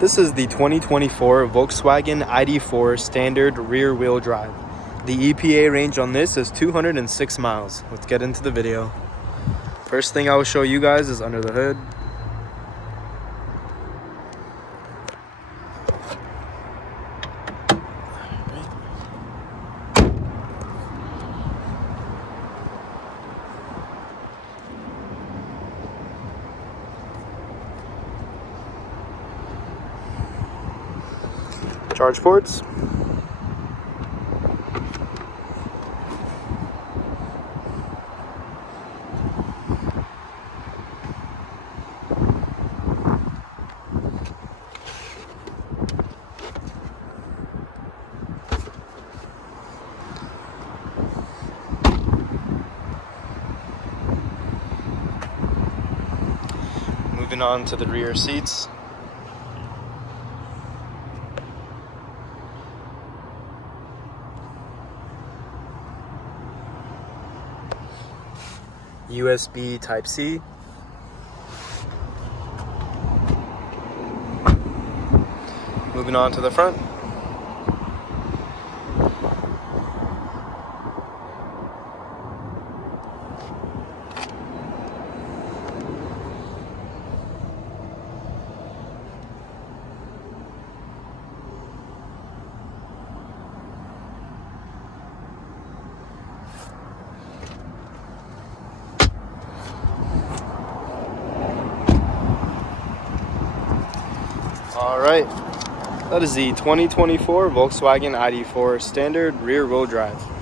This is the 2024 Volkswagen ID.4 standard rear-wheel drive. The EPA range on this is 206 miles. Let's get into the video. First thing I will show you guys is under the hood. Charge ports. Moving on to the rear seats. USB Type-C. Moving on to the front. Alright, that is the 2024 Volkswagen ID.4 standard rear-wheel drive.